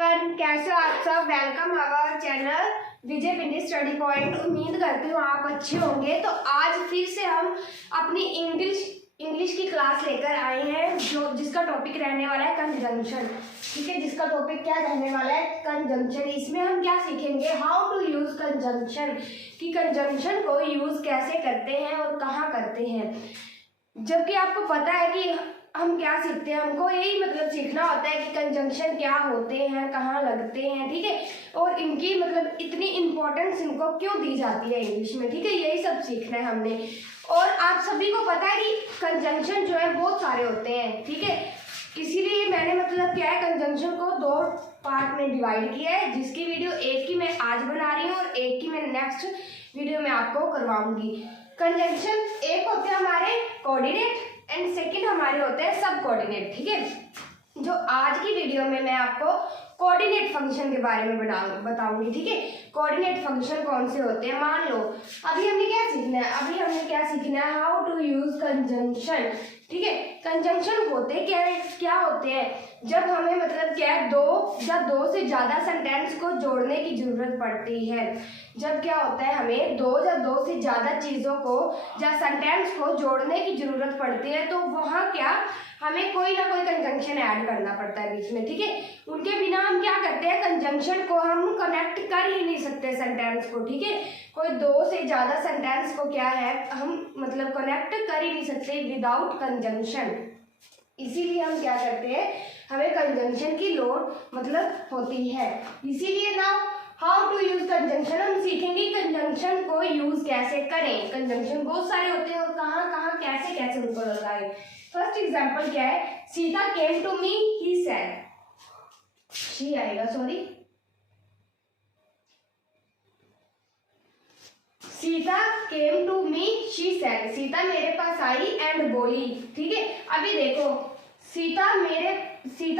कैसे हो आप सब। Welcome our channel Vijay Bindi study point. उम्मीद करती हूँ आप अच्छे होंगे। तो आज फिर से हम अपनी इंग्लिश की क्लास लेकर आए हैं जिसका टॉपिक रहने वाला है कंजंक्शन। ठीक है, जिसका टॉपिक क्या रहने वाला है कंजंक्शन। इसमें हम क्या सीखेंगे, हाउ टू यूज कंजंक्शन, कि कंजंक्शन को यूज कैसे करते हैं और कहाँ करते हैं। जबकि आपको पता है कि हम क्या सीखते हैं, हमको यही मतलब सीखना होता है कि कंजंक्शन क्या होते हैं, कहाँ लगते हैं। ठीक है, और इनकी मतलब इतनी इम्पोर्टेंस इनको क्यों दी जाती है इंग्लिश में। ठीक है, यही सब सीखना है हमने। और आप सभी को पता है कि कंजंक्शन जो है बहुत सारे होते हैं। ठीक है, इसीलिए मैंने मतलब क्या है कंजंक्शन को दो पार्ट में डिवाइड किया है, जिसकी वीडियो एक की मैं आज बना रही हूँ और एक की मैं नेक्स्ट वीडियो में आपको करवाऊंगी। कंजंक्शन एक होते हैं हमारे कोऑर्डिनेट एंड सेकंड हमारे होते हैं सब कोऑर्डिनेट। ठीक है, जो आज की वीडियो में मैं आपको कोऑर्डिनेट फंक्शन के बारे में बताऊंगी। ठीक है, कोऑर्डिनेट फंक्शन कौन से होते हैं। मान लो अभी हमने क्या सीखना है, हाउ टू यूज कंजंक्शन। ठीक है, कंजंक्शन होते क्या होते हैं, जब हमें मतलब क्या है दो से ज्यादा सेंटेंस को जोड़ने की जरूरत पड़ती है। जब क्या होता है हमें दो से ज्यादा चीजों को या सेंटेंस को जोड़ने की जरूरत पड़ती है, तो वहाँ क्या हमें कोई ना कोई कंजंक्शन ऐड करना पड़ता है बीच में। ठीक है, उनके बिना हम क्या करते हैं, कंजंक्शन को हम कनेक्ट कर ही नहीं सकते सेंटेंस को। ठीक है, कोई दो से ज्यादा सेंटेंस को क्या है हम मतलब कनेक्ट कर ही नहीं सकते विदाउट कंजंक्शन। इसीलिए हम क्या करते हैं, हमें कंजंक्शन की लोड मतलब होती है। इसीलिए ना हाउ टू यूज कंजंक्शन हम सीखेंगे, कंजंक्शन को यूज कैसे करें। कंजंक्शन बहुत सारे होते हैं और कहाँ कहाँ कैसे कैसे उनको लगाएं। फर्स्ट एग्जांपल क्या है, Sita came to me he said, she आएगा sorry, Sita came to me she said, Sita मेरे पास आई एंड बोली। ठीक है, अभी देखो सीता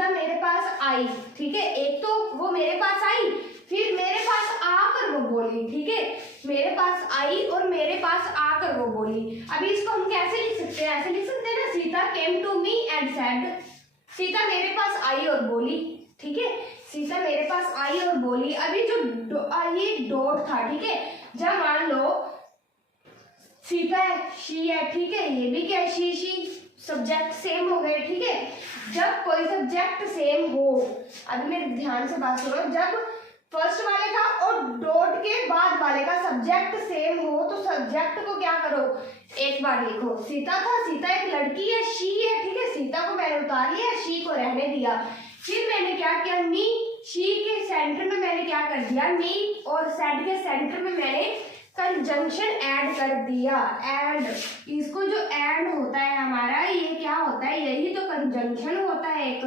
मेरे पास आई। ठीक है, एक तो वो मेरे पास आई, फिर मेरे पास आकर वो बोली। ठीक है, मेरे पास आई और मेरे पास आकर वो बोली। अभी इसको हम कैसे लिख सकते हैं, ऐसे लिख सकते हैं ना, Sita came to me and said, Sita मेरे पास आई और बोली। ठीक है, सीता मेरे पास आई और बोली। अभी जो ये डॉट था, ठीक है, जब मान लो सीता है, शी है, ठीक है, ये भी क्या है, शी सब्जेक्ट सेम हो गए। ठीक है, जब कोई सब्जेक्ट सेम हो, अभी मेरे ध्यान से बात सुनो, जब फर्स्ट वाले का और डॉट के बाद वाले का सब्जेक्ट सेम हो, तो सब्जेक्ट को क्या करो, एक बार लिखो। सीता था, सीता एक लड़की है, शी है। ठीक है, सीता को मैंने उतार लिया, शी को रहने दिया। फिर मैंने क्या किया, मी, शी के सेंटर में मैंने क्या कर दिया, मी, और सेड के सेंटर में मैंने कंजंक्शन ऐड कर दिया। एंड इसको जो एंड होता है हमारा, ये क्या होता है, यही तो कंजंक्शन होता है। एक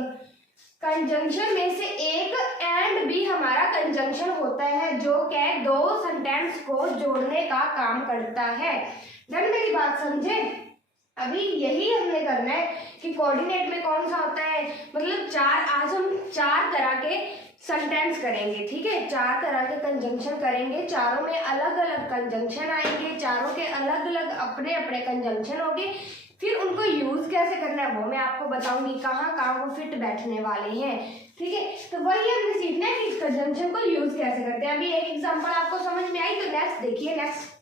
कंजंक्शन में से एक एंड भी हमारा कंजंक्शन होता है, जो क्या दो सेंटेंस को जोड़ने का काम करता है। डन, मेरी बात समझे। अभी यही हमने करना है कि कोऑर्डिनेट में कौन सा होता है, मतलब आज हम चार तरह के सेंटेंस करेंगे। ठीक है, चार तरह के कंजंक्शन करेंगे, चारों में अलग अलग कंजंक्शन आएंगे, चारों के अलग अलग अपने अपने कंजंक्शन होंगे। फिर उनको यूज कैसे करना है वो मैं आपको बताऊंगी, कहाँ कहाँ वो फिट बैठने वाले हैं। ठीक है, तो वही हमने सीखना है कि इस कंजंक्शन को यूज कैसे करते हैं। अभी एक एग्जांपल आपको समझ में आई, तो नेक्स्ट देखिए। नेक्स्ट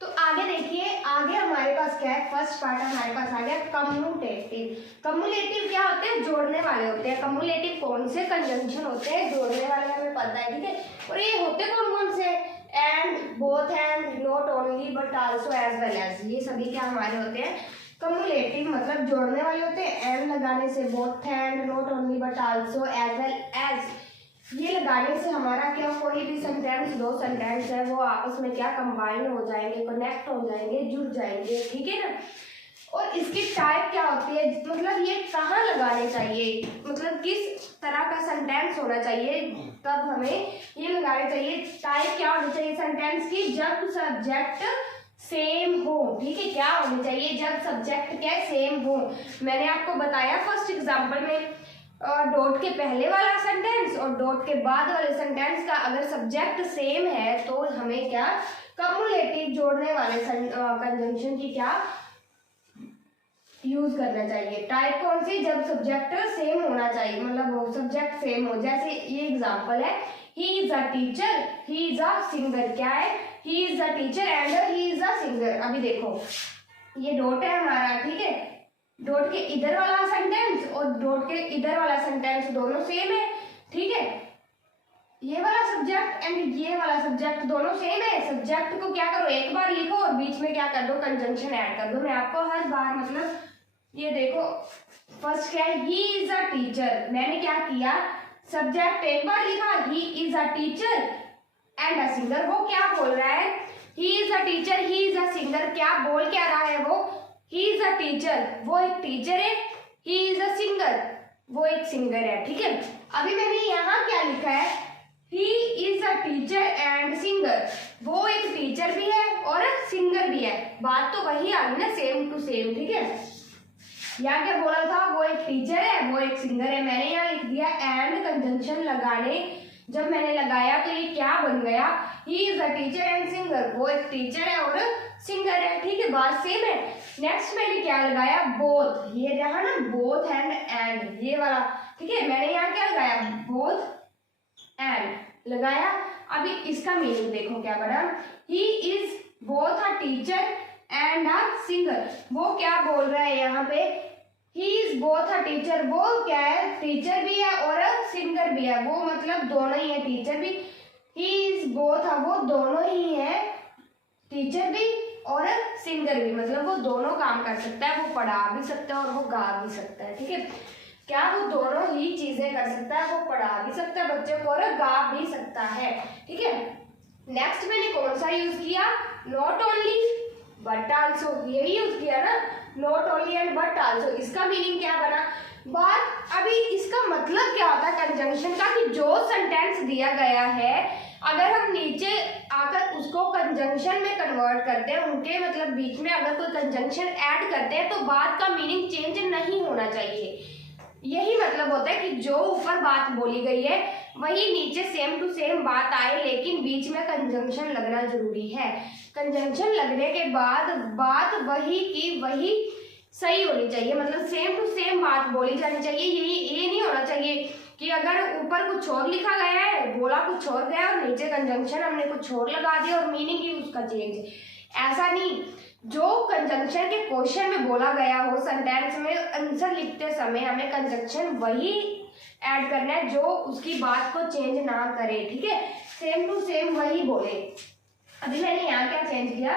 तो आगे देखिए, आगे हमारे पास क्या है, फर्स्ट पार्ट हमारे पास आ गया कम्यूटेटिव। कम्युलेटिव क्या होते हैं, जोड़ने वाले होते हैं। कम्युलेटिव कौन से कंजंक्शन होते हैं, जोड़ने वाले, हमें पता है। ठीक है, और ये होते कौन कौन से, and, both and, not only but also, as well as, ये सभी क्या हमारे होते हैं कम्युलेटिव, मतलब जोड़ने वाले होते हैं। एंड लगाने से both and, not only but also, as well as, ये लगाने से हमारा क्या, कोई भी सेंटेंस, दो सेंटेंस है वो आपस में क्या कंबाइन हो जाएंगे, कनेक्ट हो जाएंगे, जुड़ जाएंगे। ठीक है ना। और इसकी टाइप क्या होती है, मतलब ये कहाँ लगाने चाहिए, मतलब किस तरह का सेंटेंस होना चाहिए, तब हमें ये लगाने चाहिए। टाइप क्या होनी चाहिए सेंटेंस की, जब सब्जेक्ट सेम हो। ठीक है, क्या होनी चाहिए, जब सब्जेक्ट क्या सेम हो। मैंने आपको बताया फर्स्ट एग्जांपल में, डॉट के पहले वाला सेंटेंस और डॉट के बाद वाले सेंटेंस का अगर सब्जेक्ट सेम है तो हमें क्या कम्युलेटिव जोड़ने वाले कंजंक्शन की क्या यूज करना चाहिए। टाइप कौन सी, जब सब्जेक्ट सेम होना चाहिए, मतलब वो सब्जेक्ट सेम हो। जैसे ये एग्जांपल है, ही is a teacher, he is a singer. क्या है, ही is a teacher and he is a singer. अभी देखो ये डॉट है हमारा, ठीक है, डॉट के इधर वाला सेंटेंस और डॉट के इधर वाला सेंटेंस दोनों सेम है, ठीक है। ये वाला सब्जेक्ट एंड ये वाला सब्जेक्ट दोनों सेम है। सब्जेक्ट को क्या करो, एक बार लिखो और बीच में क्या कर दो, कंजंक्शन ऐड कर दो। मैं आपको हर बार मतलब ये देखो, फर्स्ट क्या है, ही इज अ टीचर। मैंने क्या किया, सब्जेक्ट एक बार लिखा, ही is a teacher and a singer. वो क्या बोल रहा है, ही is a teacher, he is a singer. क्या बोल क्या रहा है वो, ही इज अ टीचर, वो एक टीचर है, ही इज अ सिंगर, वो एक सिंगर है, ठीक है। अभी मैंने यहाँ क्या लिखा है, ही is a teacher and singer. वो एक टीचर भी है और सिंगर भी है। बात तो वही आ गई ना, सेम टू सेम, ठीक है। यहाँ क्या बोला था, वो एक टीचर है, वो एक सिंगर है। मैंने यहाँ लिख दिया एंड कंजंक्शन लगाने, जब मैंने लगाया तो ये क्या बन गया, ही is a teacher and singer. वो एक टीचर है और सिंगर है, ठीक है, बात सेम है। नेक्स्ट मैंने क्या लगाया, बोथ। ये रहा ना बोथ एंड ये वाला, ठीक है। मैंने यहाँ क्या लगाया, बोथ एंड लगाया। अभी इसका मीनिंग देखो क्या बना, he is both a teacher and a singer. वो क्या बोल रहा है यहाँ पे, he is both a teacher, वो क्या है, टीचर भी है और सिंगर भी है। वो मतलब दोनों ही है, टीचर भी, ही इज बोथ, वो दोनों ही है, टीचर भी और सिंगर भी। मतलब वो दोनों काम कर सकता है, वो पढ़ा भी सकता है और वो गा भी सकता है, ठीक है। क्या वो दोनों ही चीजें कर सकता है, वो पढ़ा भी सकता है बच्चे को और गा भी सकता है, ठीक है। नेक्स्ट मैंने कौन सा यूज किया, नॉट ओनली बट आल्सो। यही यूज किया ना, not only and but also. इसका मीनिंग क्या बना, बात अभी इसका मतलब क्या होता है कंजंक्शन का, कि जो सेंटेंस दिया गया है अगर हम नीचे आकर उसको कंजंक्शन में कन्वर्ट करते हैं, उनके मतलब बीच में अगर कोई कंजंक्शन ऐड करते हैं तो बात का मीनिंग चेंज नहीं होना चाहिए। यही मतलब होता है कि जो ऊपर बात बोली गई है वही नीचे सेम टू सेम बात आए, लेकिन बीच में कंजंक्शन लगना जरूरी है। कंजंक्शन लगने के बाद बात वही की वही सही होनी चाहिए, मतलब सेम टू सेम बात बोली जानी चाहिए। ये नहीं होना चाहिए कि अगर ऊपर कुछ और लिखा गया है, बोला कुछ और गया और नीचे कंजंक्शन हमने कुछ और लगा दिया और मीनिंग ही उसका चेंज। ऐसा नहीं, जो कंजंक्शन के क्वेश्चन में बोला गया हो, सेंटेंस में आंसर लिखते समय हमें कंजंक्शन वही ऐड करना है जो उसकी बात को चेंज ना करे, ठीक है, सेम टू सेम वही बोले। अभी मैंने यहाँ क्या चेंज किया,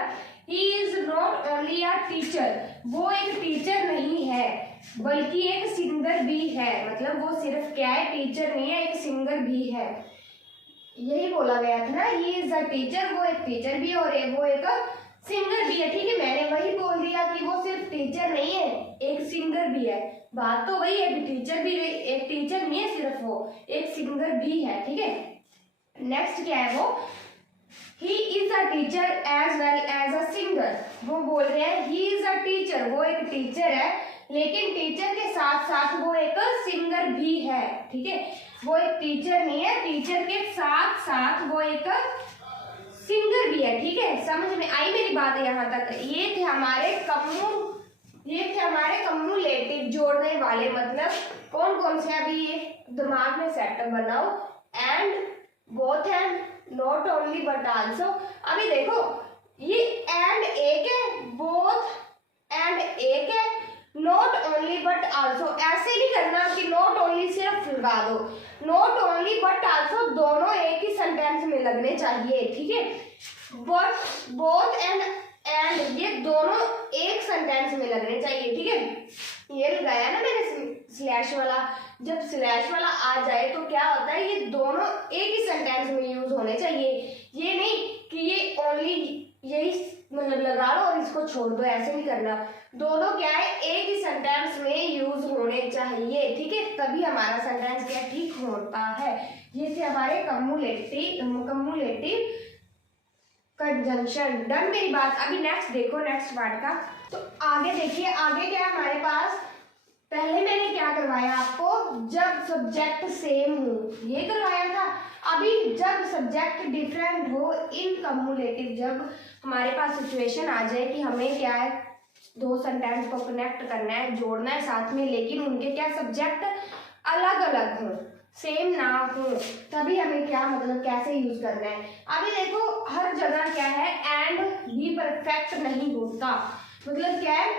he is not only a teacher, वो एक टीचर नहीं है बल्कि एक सिंगर भी है। मतलब वो सिर्फ क्या है, टीचर नहीं है, एक सिंगर भी है। यही बोला गया था ना, ही इज अ टीचर, वो एक टीचर भी है और वो एक सिंगर भी है, ठीक है। मैंने वही बोल दिया कि वो सिर्फ टीचर नहीं है, एक सिंगर भी है। बात तो वही है, टीचर भी एक टीचर नहीं है सिर्फ, वो एक सिंगर भी है, ठीक है। नेक्स्ट क्या है, वो he is a teacher as well as a singer. वो बोल रहे हैं ही इज अ टीचर, वो एक टीचर है लेकिन टीचर के साथ साथ वो एक सिंगर भी है, ठीक है। वो एक टीचर नहीं है, टीचर के साथ साथ वो एक सिंगर भी है, ठीक है। समझ में आई मेरी बात यहाँ तक। ये थे हमारे कम्युलेटिव जोड़ने वाले, मतलब कौन कौन से, अभी ये दिमाग में सेट बनाओ, and, both and, not only but also. अभी देखो ये एंड एक है, बोथ एंड एक है, नॉट ओनली बट आल्सो। ऐसे नहीं करना कि नॉट ओनली सिर्फ लगा दो, नॉट ओनली बट आल्सो दोनों एक ही सेंटेंस में लगने चाहिए, ठीक है। बट, बोथ एंड ये दोनों एक सेंटेंस में लगने चाहिए, ठीक है। ये लगाया ना मैंने स्लैश वाला, जब स्लैश वाला आ जाए तो क्या होता है, ये दोनों एक ही सेंटेंस में यूज होने चाहिए। ये नहीं कि ये ओनली यही मतलब लगा लो और इसको छोड़ दो, ऐसे नहीं करना। दोनों क्या है, एक ही सेंटेंस में यूज होने चाहिए, ठीक है, तभी हमारा सेंटेंस क्या ठीक होता है। ये थे हमारे कम्युलेटिव कंजंक्शन। डन मेरी बात। अभी नेक्स्ट देखो, नेक्स्ट वर्ड का तो आगे देखिए, आगे क्या है हमारे पास। पहले मैंने क्या करवाया आपको, जब सब्जेक्ट सेम हो, ये करवाया था। अभी जब सब्जेक्ट डिफरेंट हो इन कम्युलेटिव, जब हमारे पास सिचुएशन आ जाए कि हमें क्या है, दो सेंटेंस को कनेक्ट करना है, जोड़ना है साथ में, लेकिन उनके क्या सब्जेक्ट अलग अलग हों, सेम ना हो, तभी हमें क्या मतलब कैसे यूज करना है। अभी देखो हर जगह क्या है, एंड भी परफेक्ट नहीं होता। मतलब क्या है,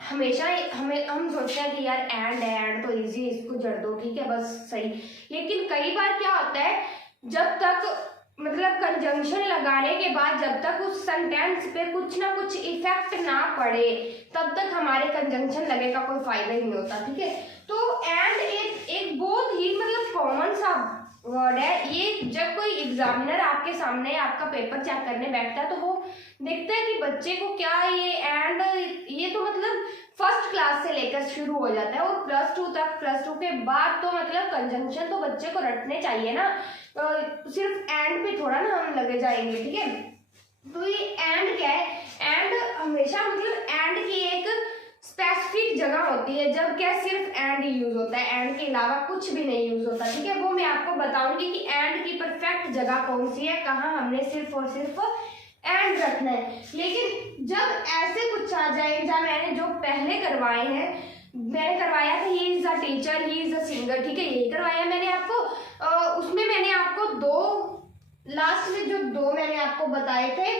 हमेशा हमें हम सोचते हैं कि यार एंड तो इजी, इसको जड़ दो, ठीक है बस सही। लेकिन कई बार क्या होता है, जब तक मतलब कंजंक्शन लगाने के बाद जब तक उस सेंटेंस पे कुछ ना कुछ इफेक्ट ना पड़े, तब तक हमारे कंजंक्शन लगे का कोई फायदा ही नहीं होता, ठीक है। तो एंड एक बहुत ही मतलब कॉमन सा वर्ड है ये। जब कोई एग्जामिनर आपके सामने आपका पेपर चेक करने बैठता है तो वो देखता है कि बच्चे को क्या ये एंड, ये तो मतलब फर्स्ट क्लास से लेकर शुरू हो जाता है और +2 तक, +2 के बाद तो मतलब कंजंक्शन तो बच्चे को रटने चाहिए ना, सिर्फ एंड पे थोड़ा ना हम लगे जाएंगे, ठीक है। तो ये एंड क्या है, एंड हमेशा मतलब एंड की एक स्पेसिफिक जगह होती है जब क्या सिर्फ एंड यूज होता है, एंड के अलावा कुछ भी नहीं यूज होता, ठीक है। वो मैं आपको बताऊंगी कि एंड की परफेक्ट जगह कौन सी है, कहाँ हमने सिर्फ और सिर्फ एंड रखना है। लेकिन जब ऐसे कुछ आ जाए, जब मैंने जो पहले करवाए हैं, मैंने करवाया था he is a teacher, he is a singer, ठीक है, यही करवाया मैंने आपको। उसमें मैंने आपको लास्ट में जो दो मैंने आपको बताए थे,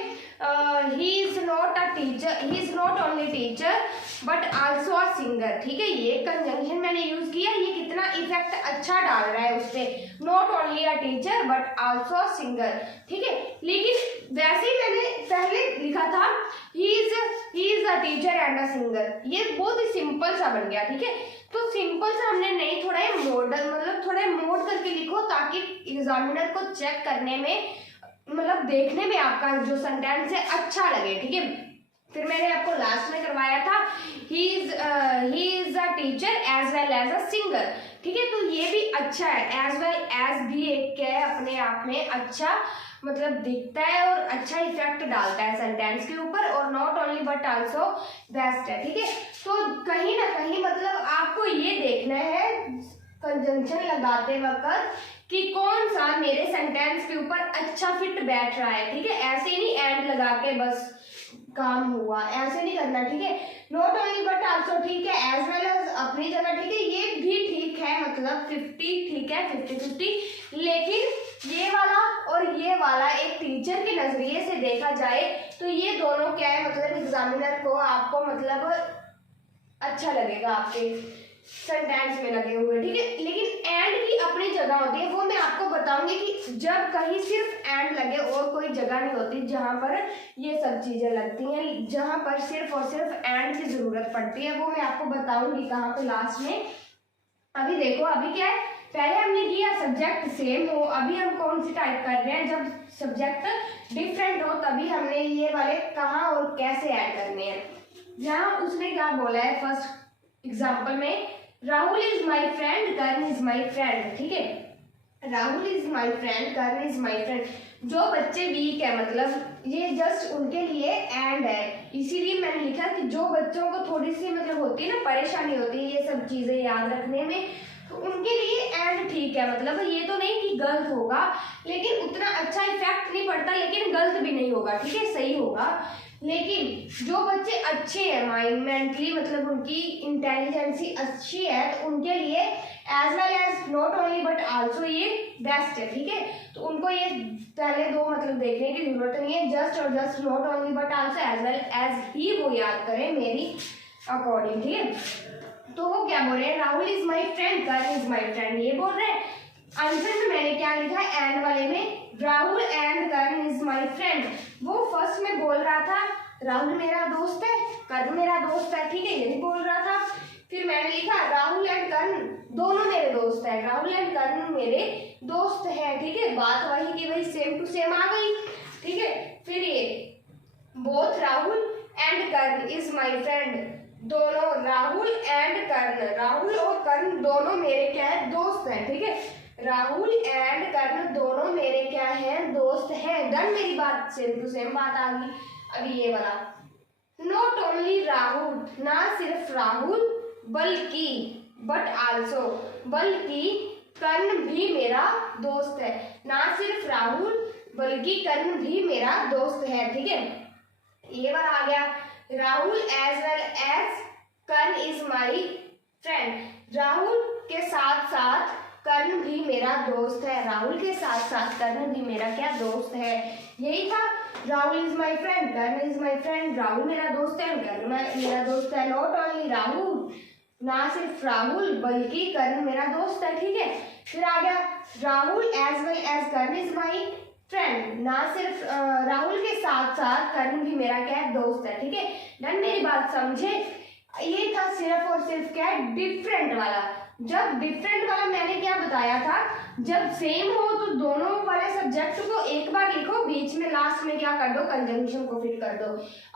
he is not a teacher, he is not only teacher but also a singer, ठीक है। ये कंजंक्शन मैंने यूज किया, ये कितना इफेक्ट अच्छा डाल रहा है उससे, not only a teacher but also a singer, ठीक है। लेकिन वैसे ही मैंने पहले लिखा था he is a teacher and a singer, ये बहुत ही सिंपल सा बन गया, ठीक है। तो सिंपल सा हमने नहीं, थोड़ा मॉडर्न मतलब थोड़ा मोड करके लिखो ताकि एग्जामिनर को चेक करने में मतलब देखने में आपका जो सेंटेंस है अच्छा लगे, ठीक है। फिर मैंने आपको लास्ट में करवाया था he is a teacher as well as a singer, ठीक है। तो ये भी अच्छा है, एज वेल एज भी एक क्या है अपने आप में अच्छा मतलब दिखता है और अच्छा इफेक्ट डालता है सेंटेंस के ऊपर, और not only but also best है, ठीक है। तो कहीं ना कहीं मतलब आपको ये देखना है कंजंक्शन लगाते वक्त कि कौन सा मेरे सेंटेंस के ऊपर अच्छा फिट बैठ रहा है, ठीक है। ऐसे ही नहीं एंड लगा के बस काम हुआ, ऐसे नहीं करना, ठीक है। नॉट ओनली बट आल्सो ठीक है, एज वेल एज अपनी जगह ठीक है, ये भी ठीक है, मतलब 50 ठीक है, 50-50। लेकिन ये वाला और ये वाला एक टीचर के नजरिए से देखा जाए तो ये दोनों क्या है मतलब एग्जामिनर को आपको मतलब अच्छा लगेगा आपके सेंटेंस में लगे हुए, ठीक है। लेकिन एंड की अपनी जगह होती है, वो मैं आपको बताऊंगी कि जब कहीं सिर्फ एंड लगे और कोई जगह नहीं होती जहां पर ये सब चीजें लगती हैं, जहां पर सिर्फ और सिर्फ एंड की जरूरत पड़ती है, वो मैं आपको बताऊंगी कहाँ पे लास्ट में। अभी देखो अभी क्या है, पहले हमने किया सब्जेक्ट सेम हो, अभी हम कौन सी टाइप कर रहे हैं, जब सब्जेक्ट डिफरेंट हो तभी हमने ये वाले कहाँ और कैसे ऐड करने हैं। यहाँ उसने क्या बोला है फर्स्ट एग्जाम्पल में, Rahul is my friend, Karan is my friend, ठीक है। Rahul is my friend, Karan is my friend. जो बच्चे वीक है मतलब ये जस्ट उनके लिए एंड है, इसीलिए मैंने लिखा कि जो बच्चों को थोड़ी सी मतलब होती है ना परेशानी होती है ये सब चीजें याद रखने में, तो उनके लिए एंड ठीक है। मतलब ये तो नहीं कि गलत होगा, लेकिन उतना अच्छा इफेक्ट नहीं पड़ता, लेकिन गलत भी नहीं होगा, ठीक है, सही होगा। लेकिन जो बच्चे अच्छे हैं माइंड मेंटली मतलब उनकी इंटेलिजेंसी अच्छी है, तो उनके लिए as well as not only but also ये बेस्ट है, ठीक है। तो उनको ये पहले दो मतलब देखने की जरूरत नहीं है, जस्ट और just not only but also as well as ही वो याद करें मेरी अकॉर्डिंग, ठीक है। तो वो क्या बोल रहे हैं, Rahul is my friend, Karan is my friend, ये बोल रहे हैं। आंसर में मैंने क्या लिखा है एंड वाले में, Rahul and Karan is my friend. वो फर्स्ट में बोल रहा था राहुल मेरा दोस्त है, कर्ण मेरा दोस्त है, ठीक है, यही बोल रहा था। फिर मैंने लिखा राहुल एंड कर्ण दोनों मेरे दोस्त हैं, राहुल एंड कर्ण मेरे दोस्त हैं, ठीक है। बात वही की वही सेम टू सेम आ गई, ठीक है। फिर ये both Rahul and Karan is my friend, दोनों राहुल एंड कर्ण, राहुल और कर्ण दोनों मेरे क्या है दोस्त हैं, ठीक है। राहुल एंड कर्ण दोनों मेरे क्या हैं दोस्त हैं, डन, मेरी बात सेम टू सेम बात आ गई। अभी ये वाला नॉट ओनली राहुल, ना सिर्फ राहुल बल्कि बट आल्सो, बल्कि कर्ण भी मेरा दोस्त है, ना सिर्फ राहुल बल्कि कर्ण भी मेरा दोस्त है, ठीक है। ये वाला आ गया Rahul as well as Karan is my friend. Rahul के साथ साथ कर्ण भी मेरा दोस्त है। राहुल के साथ साथ कर्ण भी मेरा क्या दोस्त है। यही था, Rahul is my friend, Karan is my friend. Rahul मेरा दोस्त है, कर्ण मेरा दोस्त है। नॉट ओनली राहुल, ना सिर्फ राहुल बल्कि कर्ण मेरा दोस्त है। ठीक है, फिर आ गया Rahul as well as Karan is my friend. ना सिर्फ राहुल के साथ साथ कर्ण भी मेरा क्या है, दोस्त है। ठीक है, डन। मेरी बात समझे। ये था सिर्फ और सिर्फ क्या है, डिफरेंट वाला। जब डिफरेंट वाला मैंने क्या बताया था, जब सेम हो तो दोनों वाले सब्जेक्ट को एक बार लिखो, बीच में लास्ट में क्या कर दो, कंजंक्शन को फिट कर दो।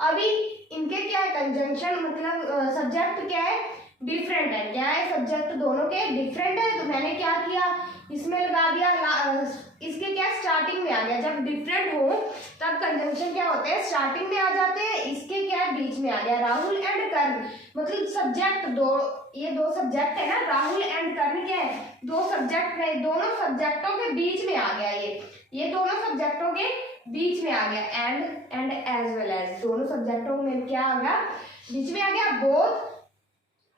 अभी इनके क्या है, कंजंक्शन मतलब सब्जेक्ट क्या है, डिफरेंट है। क्या है, सब्जेक्ट दोनों के डिफरेंट है। तो मैंने क्या किया, इसमें लगा दिया, इसके क्या स्टार्टिंग में आ गया। जब डिफरेंट हो तब कंजंक्शन क्या होते हैं, स्टार्टिंग में आ जाते हैं। इसके क्या है, बीच में आ गया। राहुल एंड कर्ण मतलब सब्जेक्ट दो, ये दो सब्जेक्ट है ना, राहुल एंड कर्ण क्या है, दो सब्जेक्ट है। दोनों सब्जेक्टों के बीच में आ गया ये दोनों सब्जेक्टों के बीच में आ गया। एंड एज वेल एज दोनों सब्जेक्टों में क्या आ गया, बीच में आ गया। बोथ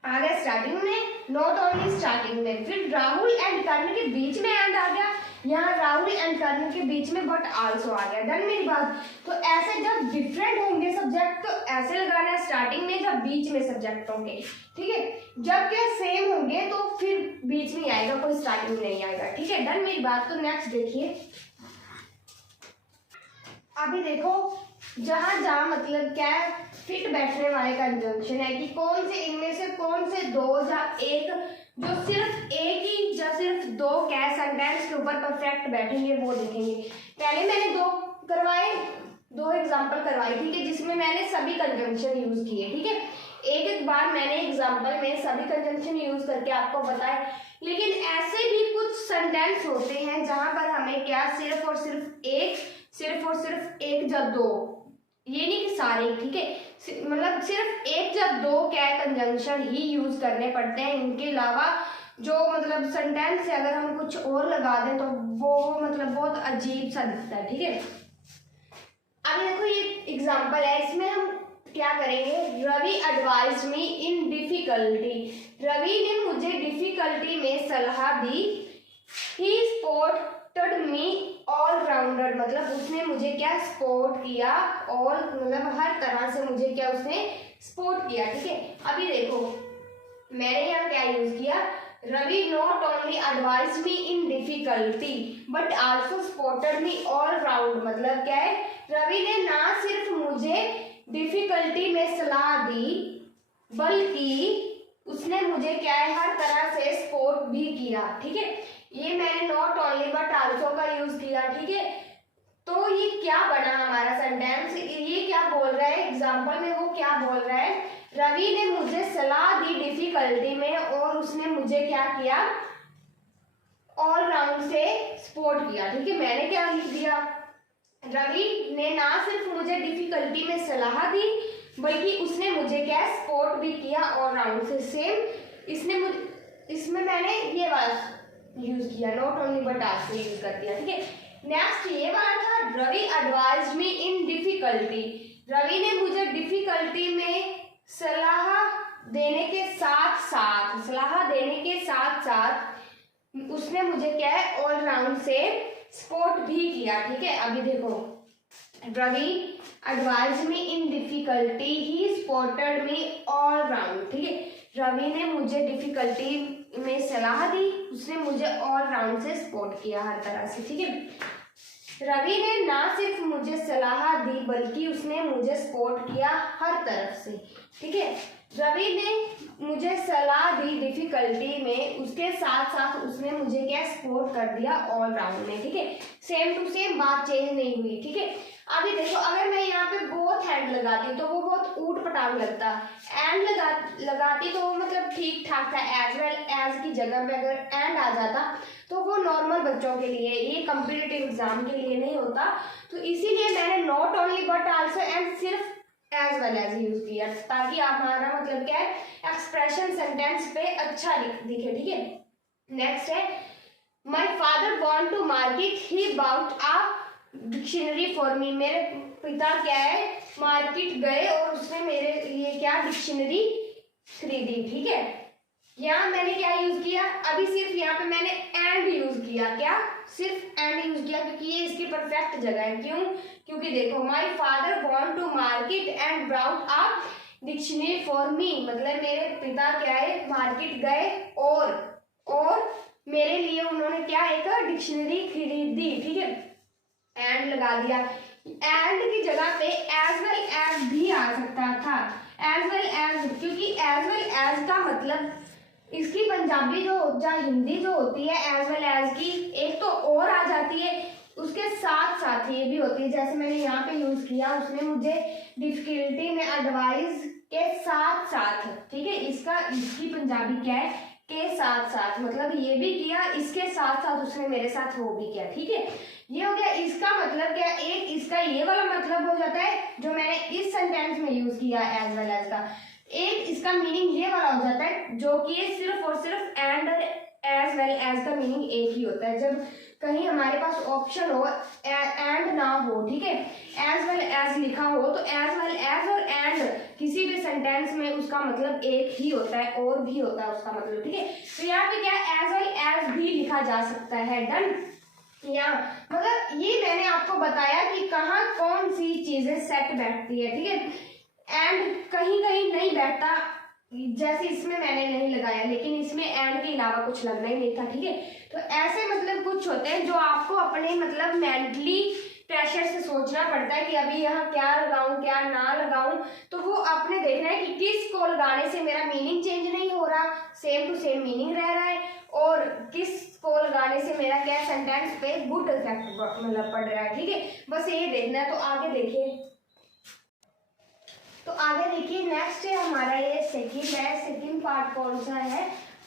आ गया स्टार्टिंग में, नॉट ओनली स्टार्टिंग में। फिर राहुल एंड कर्ण के बीच में एंड आ गया, यहाँ राहुल एंड कर्ण के बीच में बट आल्सो आ गया। डन मेरी बात। तो ऐसे जब डिफरेंट होंगे सब्जेक्ट तो ऐसे लगाना है स्टार्टिंग में, जब बीच में सब्जेक्ट होंगे। ठीक है, जब क्या सेम होंगे तो फिर बीच में आएगा, कोई स्टार्टिंग में नहीं आएगा। ठीक है, डन मेरी बात। तो नेक्स्ट देखिए, अभी देखो जहां जहां मतलब क्या है, फिट बैठने वाले कंजंक्शन है कि कौन से इनमें से कौन से दो या एक, जो सिर्फ एक ही या सिर्फ दो क्या सेंटेंस के ऊपर परफेक्ट बैठेंगे वो देखेंगे। पहले मैंने दो एग्जांपल करवाई, ठीक है, जिसमें मैंने सभी कंजंक्शन यूज किए। ठीक है, एक बार मैंने एग्जांपल में सभी कंजंक्शन यूज करके आपको बताया। लेकिन ऐसे भी कुछ सेंटेंस होते हैं जहां पर हमें क्या सिर्फ और सिर्फ एक या दो, ये नहीं कि सारे, ठीक है, मतलब सिर्फ एक या दो क्या कंजंक्शन ही यूज करने पड़ते हैं। इनके अलावा जो मतलब सेंटेंस है अगर हम कुछ और लगा दें तो वो मतलब बहुत अजीब सा दिखता है। ठीक है, अब देखो ये एग्जांपल है, इसमें हम क्या करेंगे, Ravi advised me in difficulty. Ravi ने मुझे डिफिकल्टी में सलाह दी। He supported me all rounder मतलब उसने मुझे क्या सपोर्ट किया, ऑल मतलब हर तरह से मुझे क्या उसने सपोर्ट किया। ठीक है, अभी देखो मैंने यहाँ क्या यूज किया, Ravi not only advised me in difficulty but also supported me all round मतलब क्या है, रवि ने ना सिर्फ मुझे डिफिकल्टी में सलाह दी बल्कि उसने मुझे क्या है हर तरह से सपोर्ट भी किया। ठीक है, ये मैंने नॉट ओनली बट आल्सो का यूज किया। ठीक है, तो ये क्या बना हमारा सेंटेंस, ये क्या बोल रहा है एग्जाम्पल में, वो क्या बोल रहा है, रवि ने मुझे सलाह दी डिफिकल्टी में और उसने मुझे क्या किया, ऑल राउंड से सपोर्ट किया। ठीक है, मैंने क्या लिख दिया, रवि ने ना सिर्फ मुझे डिफिकल्टी में सलाह दी बल्कि उसने मुझे क्या सपोर्ट भी किया ऑल राउंड से। सेम इसने मुझे, इसमें मैंने ये बात यूज किया, not only but also use कर दिया। ठीक है, नेक्स्ट ये वाला था, Ravi advised me in difficulty. Ravi ने मुझे डिफिकल्टी में सलाह देने के साथ साथ उसने मुझे क्या है ऑल राउंड से सपोर्ट भी किया। ठीक है, अभी देखो, Ravi advised me in difficulty, he supported me all round. ठीक है, रवि ने मुझे डिफिकल्टी में सलाह दी, उसने मुझे ऑल राउंड से सपोर्ट किया हर तरह से। ठीक है, रवि ने ना सिर्फ मुझे सलाह दी बल्कि उसने मुझे सपोर्ट किया हर तरफ से। ठीक है, रवि ने मुझे सलाह दी डिफिकल्टी में, उसके साथ साथ उसने मुझे क्या सपोर्ट कर दिया ऑल राउंड में। ठीक है, सेम टू सेम बात चेंज नहीं हुई। ठीक है, अभी देखो अगर मैं यहाँ पे बोथ हैंड लगाती तो वो बहुत ऊट पटांग लगता, एंड लगाती तो वो मतलब ठीक ठाक था, एज वेल एज की जगह पे अगर एंड आ जाता तो वो नॉर्मल बच्चों के लिए, ये कॉम्पिटिटिव एग्जाम के लिए नहीं होता। तो इसीलिए मैंने not only but also and सिर्फ एज वेल एज यूज किया ताकि हमारा मतलब क्या है एक्सप्रेशन सेंटेंस पे अच्छा दिखे। ठीक है, नेक्स्ट है, my father want to market, he bought a dictionary for me, मेरे पिता क्या है मार्केट गए और उसने मेरे लिए क्या डिक्शनरी खरीदी। ठीक है, यहाँ मैंने क्या यूज किया, अभी सिर्फ यहाँ पे मैंने एंड यूज किया, क्या सिर्फ एंड यूज किया क्योंकि ये इसकी परफेक्ट जगह है। क्यों, क्योंकि देखो my father gone to market and brought up dictionary for me, मतलब मेरे पिता क्या है मार्केट गए और मेरे लिए उन्होंने क्या एक डिक्शनरी खरीदी। ठीक है, एंड लगा दिया, एंड की जगह पे एज वेल एज भी आ सकता था, एज वेल एज, क्योंकि एज वेल एज का मतलब इसकी पंजाबी जो हिंदी जो होती है एज वेल एज की एक तो और आ जाती है, उसके साथ साथ ये भी होती है, जैसे मैंने यहाँ पे यूज किया उसने मुझे डिफिकल्टी में एडवाइस के साथ साथ। ठीक है, इसकी पंजाबी क्या है के साथ साथ, मतलब ये भी किया इसके साथ साथ उसने मेरे साथ वो भी किया। ठीक है, ये हो गया इसका मतलब क्या, एक इसका ये वाला मतलब हो जाता है जो मैंने इस सेंटेंस में यूज किया एज वेल एज का, एक इसका मीनिंग ये वाला हो जाता है जो कि सिर्फ और सिर्फ एंड और एज वेल एज का मीनिंग एक ही होता है। जब कहीं हमारे पास ऑप्शन हो एंड ना हो, ठीक है, एज वेल एज लिखा हो तो एज वेल एज और एंड किसी भी सेंटेंस में उसका मतलब एक ही होता है और भी होता है उसका मतलब। ठीक है, तो यहाँ पे क्या एज वेल एज भी लिखा जा सकता है। डन, यहाँ मतलब ये मैंने आपको बताया कि कहाँ कौन सी चीजें सेट बैठती है। ठीक है, एंड कहीं कहीं नहीं बैठता, जैसे इसमें मैंने नहीं लगाया, लेकिन इसमें एंड के अलावा कुछ लगना ही नहीं था। ठीक है, तो ऐसे मतलब कुछ होते हैं जो आपको अपने मतलब मेंटली प्रेशर से सोचना पड़ता है कि अभी यहाँ क्या लगाऊं क्या ना लगाऊं, तो वो आपने देखना है कि किस को लगाने से मेरा मीनिंग चेंज नहीं हो रहा, सेम टू सेम मीनिंग रह रहा है, और किस को लगाने से मेरा क्या सेंटेंस पे गुड इफेक्ट मतलब पड़ रहा है। ठीक है, बस ये देखना है। तो आगे देखिए, नेक्स्ट है हमारा ये सेकंड पार्ट कौन सा है,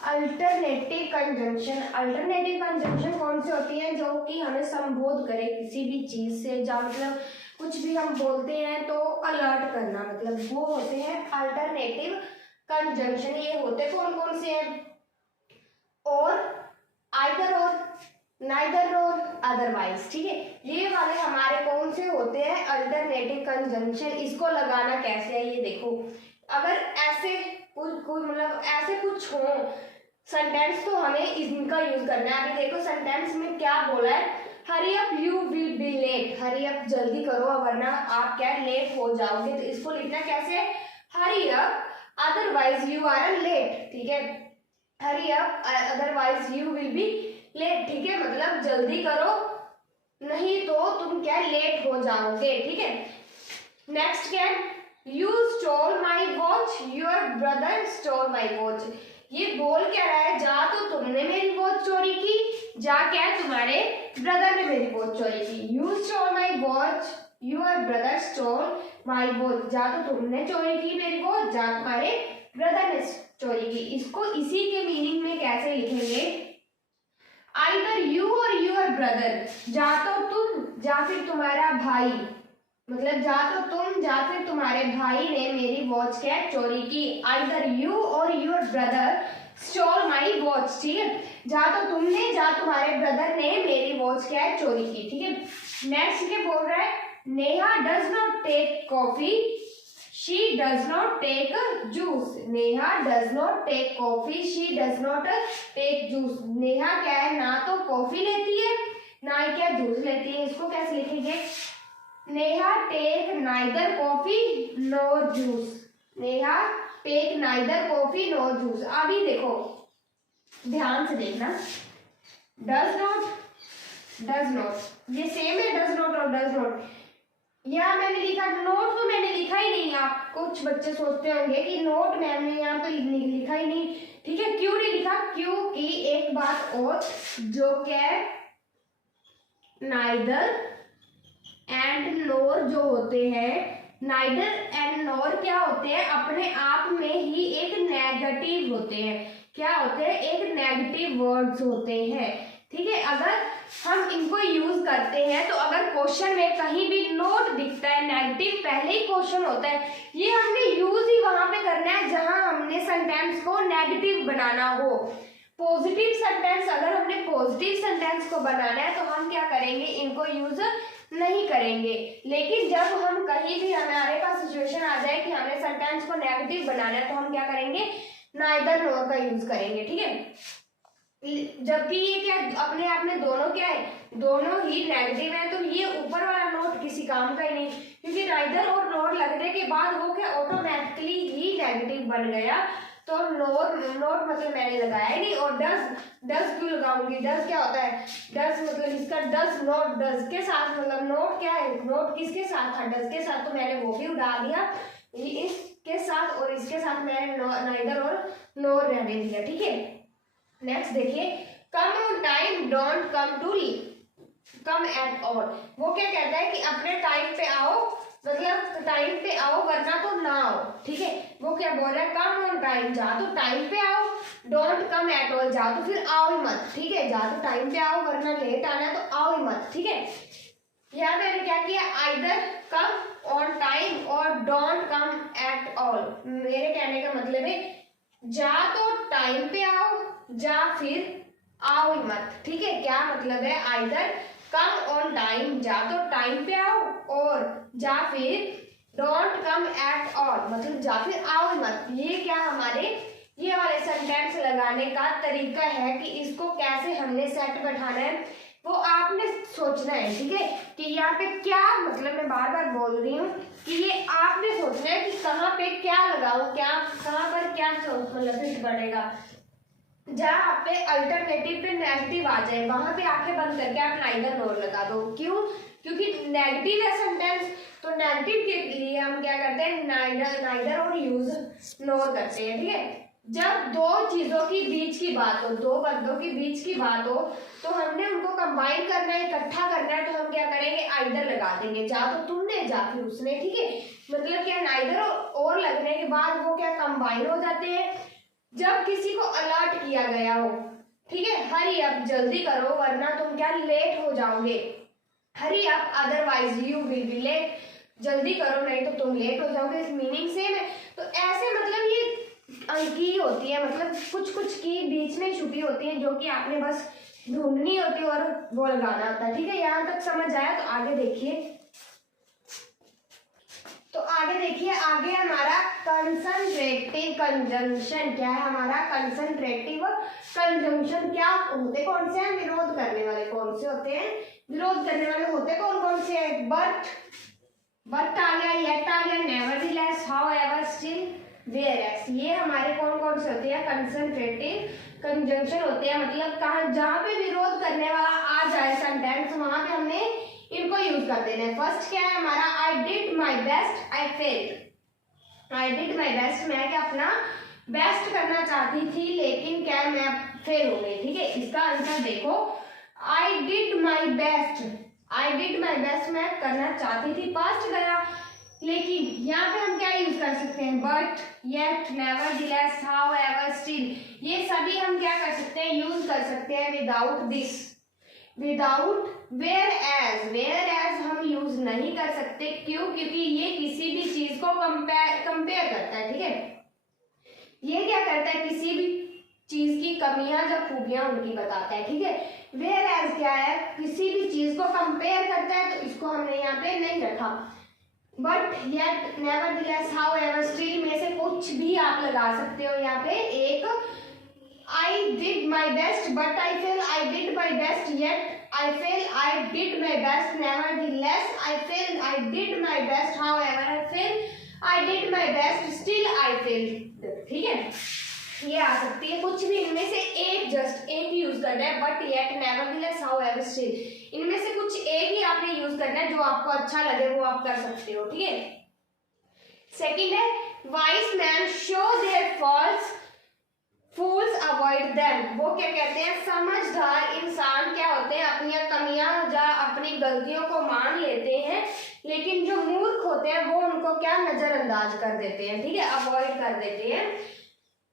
अल्टरनेटिव कंजंक्शन। अल्टरनेटिव कंजंक्शन कौन सी होती है, जो कि हमें संबोध करे किसी भी चीज से, या मतलब कुछ भी हम बोलते हैं तो अलर्ट करना, मतलब वो होते हैं अल्टरनेटिव कंजंक्शन। ये होते कौन कौन से हैं, और, आइदर और, नाइदर और, अदरवाइज। ठीक है, ये वाले हमारे कौन से होते हैं अल्टरनेटिव कंजंक्शन। इसको लगाना कैसे है ये देखो, अगर ऐसे मतलब ऐसे कुछ हो सेंटेंस तो हमें इनका यूज करना है। अभी देखो सेंटेंस में क्या बोला है, hurry up you will be late, hurry up जल्दी करो वरना आप क्या लेट हो जाओगे। तो इसको लिखना कैसे है, hurry up otherwise you are late. ठीक है, hurry up otherwise you will be late. ठीक है, मतलब जल्दी करो नहीं तो तुम क्या लेट हो जाओगे। ठीक है, नेक्स्ट क्या है, you stole my watch, your brother stole my watch. ये बोल क्या रहा है, जा तो तुमने मेरी वॉच चोरी की, जा क्या तुम्हारे ब्रदर ने मेरी वॉच चोरी की। You stole my watch, your brother stole my watch, जा तो तुमने चोरी की मेरी वॉच, जा तुम्हारे ब्रदर ने चोरी की। इसको इसी के मीनिंग में कैसे लिखेंगे, आइदर यू और यूर ब्रदर, जा तो तुम या फिर तुम्हारा भाई, मतलब जा तो तुम या फिर तुम्हारे भाई ने मेरी वॉच क्या चोरी की। आइदर यू और your brother stole my watch. ठीक है, जा तो तुमने या तुम्हारे ब्रदर ने मेरी वॉच क्या चोरी की। ठीक है, नेक्स्ट क्या बोल रहा है, Neha does not take coffee, she does not take juice। Neha does not take coffee, she does not take juice। Neha क्या है, ना तो कॉफी लेती है ना ही क्या जूस लेती है। इसको कैसे लिखेंगे, Neha take neither coffee nor juice, Neha take neither coffee nor juice. अभी देखो ध्यान से देखना, डज नॉट ये सेम है, डज नॉट और डज नॉट। यहाँ मैंने लिखा नोट, तो मैंने लिखा ही नहीं। आप कुछ बच्चे सोचते होंगे कि नोट मैंने यहाँ पे लिखा ही नहीं। ठीक है, क्यों नहीं लिखा, क्योंकि एक बात और, जो क्या नाइदर एंड नोर जो होते हैं, नाइदर एंड नोर क्या होते हैं, अपने आप में ही एक नेगेटिव होते हैं। क्या होते हैं, एक नेगेटिव वर्ड्स होते हैं। ठीक है, अगर हम इनको यूज करते हैं तो अगर क्वेश्चन में कहीं भी नोट दिखता है नेगेटिव, पहले ही क्वेश्चन होता है, ये हमने यूज ही वहां पे करना है जहां हमने सेंटेंस को नेगेटिव बनाना हो। पॉजिटिव सेंटेंस, अगर हमने पॉजिटिव सेंटेंस को बनाना है तो हम क्या करेंगे, इनको यूज नहीं करेंगे। लेकिन जब हम कहीं भी हमारे पास सिचुएशन आ जाए कि हमें सेंटेंस को नेगेटिव बनाना है तो हम क्या करेंगे, नाइदर नॉर का यूज करेंगे, ठीक है। जबकि ये क्या अपने आप में दोनों क्या है, दोनों ही नेगेटिव है, तो ये ऊपर वाला नोट किसी काम का ही नहीं, क्योंकि नाइदर और नॉर लगने के बाद वो क्या ऑटोमेटिकली ही नेगेटिव बन गया। तो नोट मतलब मैंने लगाया ही नहीं। और डज क्यों लगाऊंगी, डज क्या होता है, डज मतलब इसका डज नॉट, डज के साथ मतलब नोट क्या है, नोट किसके साथ था, डज के साथ, तो मैंने वो भी उड़ा दिया इसके साथ, और इसके साथ मैंने नाइदर और नोर रहने दिया, ठीक है। नेक्स्ट देखिए, come on time, don't come to come at all. वो क्या कहता है कि अपने टाइम पे आओ, मतलब टाइम पे आओ वरना तो ना आओ, ठीक है। वो क्या बोल रहा है, कम ऑन टाइम, जा तो टाइम पे आओ, डोंट कम एट ऑल, जा तो फिर आओ ही मत, ठीक है। जा तो टाइम पे आओ वरना लेट आना है तो आओ ही मत, ठीक है। यहाँ मैंने क्या किया, आइदर कम ऑन टाइम और डोंट कम एट ऑल। मेरे कहने का मतलब है जा तो टाइम पे आओ, जा फिर आओ ही मत, ठीक है। क्या मतलब है, आइदर कम ऑन टाइम, जा तो टाइम पे आओ, और जा फिर डोंट कम एट ऑल, मतलब जा फिर आओ ही मत। ये क्या हमारे ये वाले सेंटेंस लगाने का तरीका है कि इसको कैसे हमने सेट बैठाना है वो आपने सोचना है, ठीक है। कि यहाँ पे क्या मतलब, मैं बार बार बोल रही हूँ कि ये आपने सोचना है कि कहाँ पे क्या लगाऊं, क्या कहाँ पर क्या मतलब फिट बढ़ेगा। जहाँ पे अल्टरनेटिव पे नेगेटिव आ जाए वहां पे आंखें बंद करके आप नाइदर नॉर लगा दो। क्यों, क्योंकि नेगेटिव है सेंटेंस, तो नेगेटिव के लिए हम क्या करते हैं, नाइदर और यूज नॉर करते हैं, ठीक है। जब दो चीजों की बीच की बात हो, दो बंदों की बीच की बात हो, तो हमने उनको कंबाइन करना है, इकट्ठा करना है, तो हम क्या करेंगे, आइदर लगा देंगे। जा तो तुमने, जा फिर उसने, ठीक है। मतलब क्या, नाइदर और लगने के बाद वो क्या कंबाइन हो जाते हैं। जब किसी को अलर्ट किया गया हो, ठीक है, हरी अप, जल्दी करो वरना तुम क्या लेट हो जाओगे, hurry up otherwise you will be late, जल्दी करो नहीं तो तुम लेट हो जाओगे, मीनिंग सेम है। तो ऐसे मतलब ये की होती है, मतलब कुछ कुछ की बीच में छुपी होती है जो कि आपने बस ढूंढनी होती है और वो लगाना होता है, ठीक है। यहाँ तक समझ आया, तो आगे देखिए, तो आगे देखिए, आगे हमारा कंसंट्रेटिव कंजंक्शन क्या है, हमारा कंसंट्रेटिव कंजंक्शन क्या होते कौन से हैं, विरोध करने वाले कौन से होते हैं, विरोध करने वाले होते कौन कौन से हैं, बट आ गया, येट आ गया, नेवरदीलेस, हाउएवर, स्टिल, वेयरएस, ये हमारे कौन कौन से होते हैं, कंसंट्रेटिव कंजंक्शन होते हैं। मतलब कहाँ, जहाँ पे विरोध करने वाला आ जाए सेंटेंस वहां पे हमने इनको यूज कर देना है। फर्स्ट क्या है हमारा, I did my best, I failed. I did my best, मैं क्या अपना बेस्ट करना चाहती थी लेकिन क्या मैं फेल हो गई, ठीक है। इसका आंसर देखो, I did my best, I did my best मैं करना चाहती थी, पास्ट गया। लेकिन यहाँ पे हम क्या यूज कर सकते हैं, बट, येट, नेवरदीलेस, हाउएवर, स्टिल, ये सभी हम क्या कर सकते हैं, यूज कर सकते हैं without this, without whereas हम यूज नहीं कर सकते। क्यों, क्योंकि ये किसी भी चीज को कंपेयर करता है, ठीक है। ये क्या करता है, किसी भी चीज की कमियां या खूबियां उनकी बताता है, ठीक है। वेयर एज क्या है, किसी भी चीज को कंपेयर करता है, तो इसको हमने यहाँ पे नहीं रखा। बट, येट, नेवरदीलेस, हाउएवर, स्टिल में से कुछ भी आप लगा सकते हो यहाँ पे। एक, I did my best, but I fail. I did my best, yet I fail. I did my best, nevertheless I failed. I did my best, however I failed. I did my best, still I failed. ठीक है, ये आ सकती है कुछ भी इनमें से एक, जस्ट एक यूज करना है, बट, येट, नेवरदीलेस, हाउएवर, स्टिल, इनमें से कुछ एक ही आपने यूज करना है, जो आपको अच्छा लगे वो आप कर सकते हो, ठीक है। सेकंड है, wise man show their faults, fools avoid them. वो क्या कहते हैं, समझदार इंसान क्या होते हैं, अपनी कमियां या अपनी गलतियों को मान लेते हैं, लेकिन जो मूर्ख होते हैं वो उनको क्या नजरअंदाज कर देते हैं, ठीक है, अवॉइड कर देते हैं।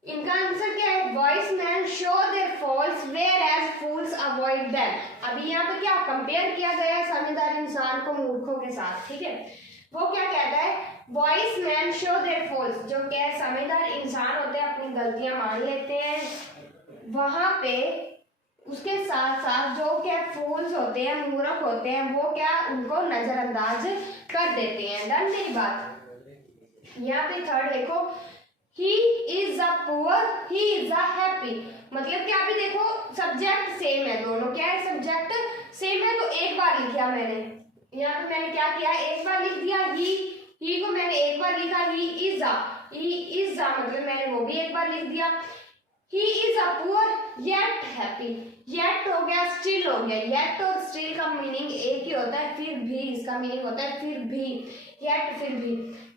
इनका आंसर क्या है, wise men show their faults whereas fools avoid them. अभी यहाँ पे क्या कंपेयर किया गया है समझदार इंसान को मूर्खों के साथ, ठीक है। वो क्या कहता है, wise men show their faults, जो क्या है समझदार इंसान होते हैं अपनी गलतियां मान लेते हैं, वहां पे उसके साथ साथ जो क्या फूल्स होते हैं, मूर्ख होते हैं, वो क्या उनको नजरअंदाज कर देते हैं। डन मेरी बात। यहाँ पे थर्ड देखो, ही is a poor, he is a happy. मतलब क्या भी देखो सब्जेक्ट सेम है दोनों, क्या है सब्जेक्ट सेम है, तो एक बार लिखा मैंने, यहाँ पे मैंने क्या किया एक बार लिख दिया, ही को मैंने एक बार लिखा, ही इज अ मतलब मैंने वो भी एक बार लिख दिया। He is a poor yet happy, yet हो गया still हो गया, yet और still का मीनिंग एक ही होता है, फिर भी इसका मीनिंग होता है फिर भी, yet फिर भी।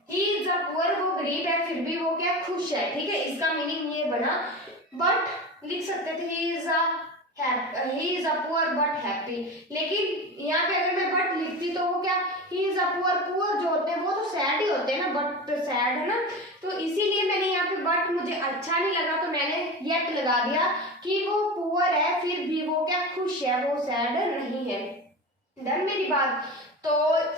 He is a poor वो गरीब है, फिर भी वो क्या खुश है, ठीक है, इसका मीनिंग ये बना। बट लिख सकते थे he is a poor but happy, लेकिन यहाँ पे अगर मैं बट लिखती तो वो क्या he is a poor, poor जो होते हैं वो तो सैड ही होते हैं ना, बट सैड है ना, तो इसीलिए मैंने यहाँ पे बट मुझे अच्छा नहीं लगा तो मैंने येट लगा दिया कि वो पुअर है फिर भी वो क्या खुश है, वो सैड नहीं है। डन मेरी बात। तो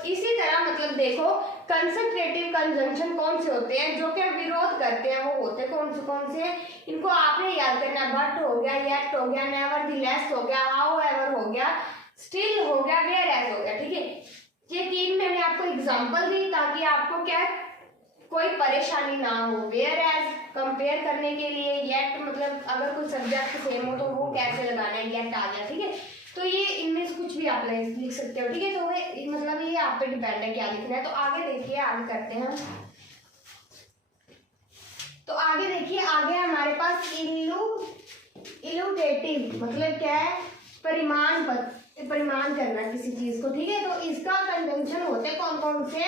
इसी तरह मतलब देखो कंसंट्रेटिव कंजंक्शन कौन से होते हैं जो क्या विरोध करते हैं, वो होते कौन से हैं, इनको आपने याद करना। बट हो गया, येट हो गया, नेवरदीलेस हो गया, हाउएवर हो गया, स्टिल हो गया, वेयरएज हो गया, ठीक है। ये तीन मैंने आपको एग्जांपल दी ताकि आपको क्या कोई परेशानी ना हो। वेयरएज कंपेयर करने के लिए, येट मतलब अगर कोई सब्जेक्ट सेम हो तो वो कैसे लगाना है, येट आ गया, ठीक है। तो ये इनमें से कुछ भी आप लिख सकते हो, ठीक है। तो वे मतलब ये आप पे डिपेंड है क्या लिखना है। तो आगे देखिए, आगे करते हैं। तो आगे देखिए, आगे हमारे पास इलुटेटिव मतलब क्या है, परिमाण करना किसी चीज को, ठीक है। तो इसका कंजंक्शन होते हैं कौन से,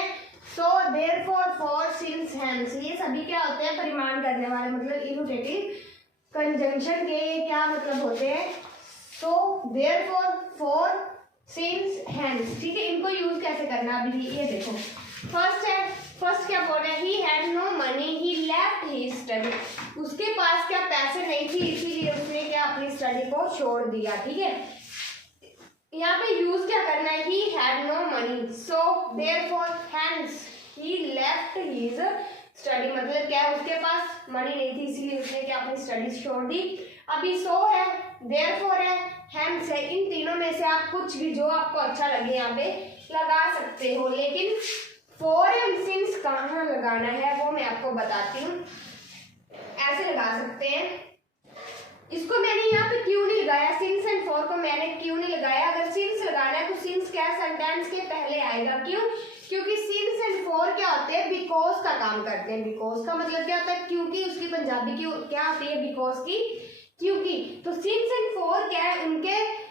so therefore, for, since, hence, ये सभी क्या होते हैं परिमाण करने वाले, मतलब इलुटेटिव कंजंक्शन के ये क्या मतलब होते हैं, so therefore, for, since, hence, ठीक है। इनको यूज कैसे करना अभी ये देखो। फर्स्ट क्या बोल रहे हैं, he had no money, he left his study, उसके पास क्या पैसे नहीं थी इसीलिए उसने क्या अपनी स्टडी को छोड़ दिया, ठीक है। यहाँ पे यूज क्या करना है, he had no money, so therefore, hence, he left his study, मतलब क्या है उसके पास मनी नहीं थी इसीलिए उसने क्या अपनी स्टडीज छोड़ दी। अभी सो है, देयरफॉर है, हेंस है, इन तीनों में से आप कुछ भी जो आपको अच्छा लगे यहाँ पे लगा सकते हो, लेकिन फॉर एंड सिंस कहाँ लगाना है वो मैं आपको बताती हूँ। ऐसे लगा सकते हैं, इसको मैंने यहाँ पे क्यों नहीं लगाया, सिंस एंड फॉर को मैंने क्यों नहीं लगाया। अगर सिंस लगाना है तो सिंस क्या सेंटेंस के पहले आएगा, क्यों, क्योंकि सिंस एंड फॉर क्या होते हैं, बिकॉज का काम करते हैं। बिकॉज का मतलब क्या होता है, क्योंकि, उसकी पंजाबी की क्या होती है, बिकॉज की क्योंकि। तो सिंस एंड फॉर क्या है, उनके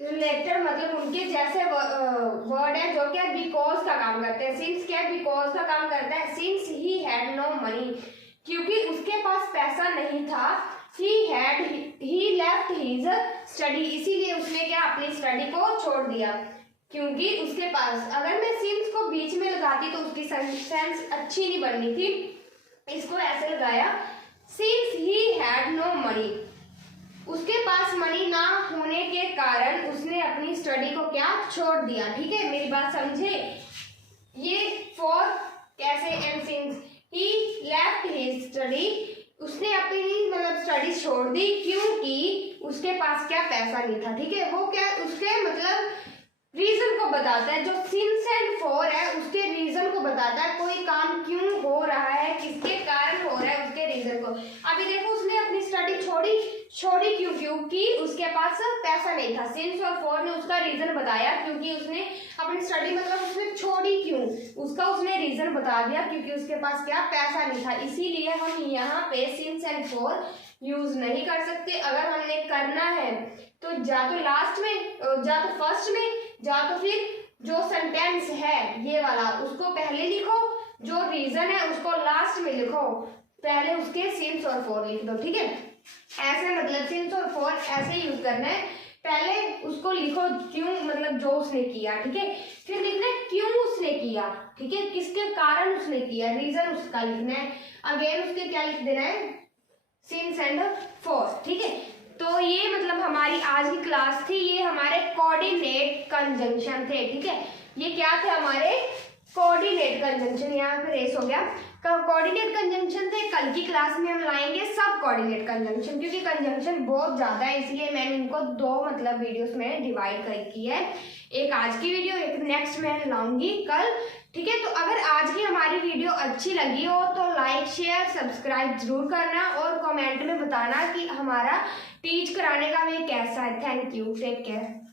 रिलेटेड मतलब उनके जैसे वर्ड है जो क्या बिकॉज का काम करते हैं। सिंस क्या बिकॉज का काम करता है, since he had no money, क्योंकि उसके पास पैसा नहीं था, ही लेफ्ट हिज स्टडी, इसीलिए उसने क्या अपनी स्टडी को छोड़ दिया, क्योंकि उसके पास। अगर मैं सिंस को बीच में लगाती तो उसकी सेंस अच्छी नहीं बननी थी, इसको ऐसे लगाया, since he had no money, उसके पास मनी ना होने के कारण उसने अपनी स्टडी को क्या छोड़ दिया, ठीक है। मेरी बात समझे। ये फॉर कैसे and since, he left his study, उसने अपनी मतलब स्टडी छोड़ दी क्योंकि उसके पास क्या पैसा नहीं था, ठीक है। वो क्या उसके मतलब रीजन को बताता है, जो सिंस एंड फॉर है उसके रीजन को बताता है, कोई काम क्यों हो रहा है, किसके कारण हो रहा है, उसके रीजन को। अभी देखो उसने अपनी स्टडी छोड़ी क्यों, क्योंकि उसके पास पैसा नहीं था। सिंस और फॉर ने उसका रीजन बताया, क्योंकि उसने अपनी स्टडी मतलब उसने छोड़ी क्यों, उसका उसने रीजन बता दिया, क्योंकि उसके पास क्या पैसा नहीं था। इसीलिए हम यहाँ पे सिंस एंड फॉर यूज नहीं कर सकते। अगर हमने करना है तो या तो लास्ट में, या तो फर्स्ट में, या तो फिर जो सेंटेंस है ये वाला उसको पहले लिखो, जो रीजन है उसको लास्ट में लिखो, पहले उसके सिंस और फॉर लिख दो, ठीक है। ऐसे मतलब सिंस और फॉर ऐसे यूज करना है, पहले उसको लिखो क्यों मतलब जो उसने किया, ठीक है, फिर लिखना है क्यों उसने किया, ठीक है, किसके कारण उसने किया, रीजन उसका लिखना है। अगेन उसके क्या लिख देना है, सिंस एंड फॉर, ठीक है। तो ये मतलब हमारी आज की क्लास थी, ये हमारे कोऑर्डिनेट कंजंक्शन थे, ठीक है। ये क्या थे हमारे कोऑर्डिनेट कंजंक्शन, यहाँ पे रेस हो गया। कोऑर्डिनेट कंजंक्शन से कल की क्लास में हम लाएंगे सब कोऑर्डिनेट कंजंक्शन, क्योंकि कंजंक्शन बहुत ज़्यादा है, इसलिए मैंने इनको दो मतलब वीडियोस में डिवाइड कर की है। एक आज की वीडियो, एक नेक्स्ट मैं लाऊंगी कल, ठीक है। तो अगर आज की हमारी वीडियो अच्छी लगी हो तो लाइक शेयर सब्सक्राइब जरूर करना और कमेंट में बताना कि हमारा टीच कराने का वे कैसा है। Thank you, take care.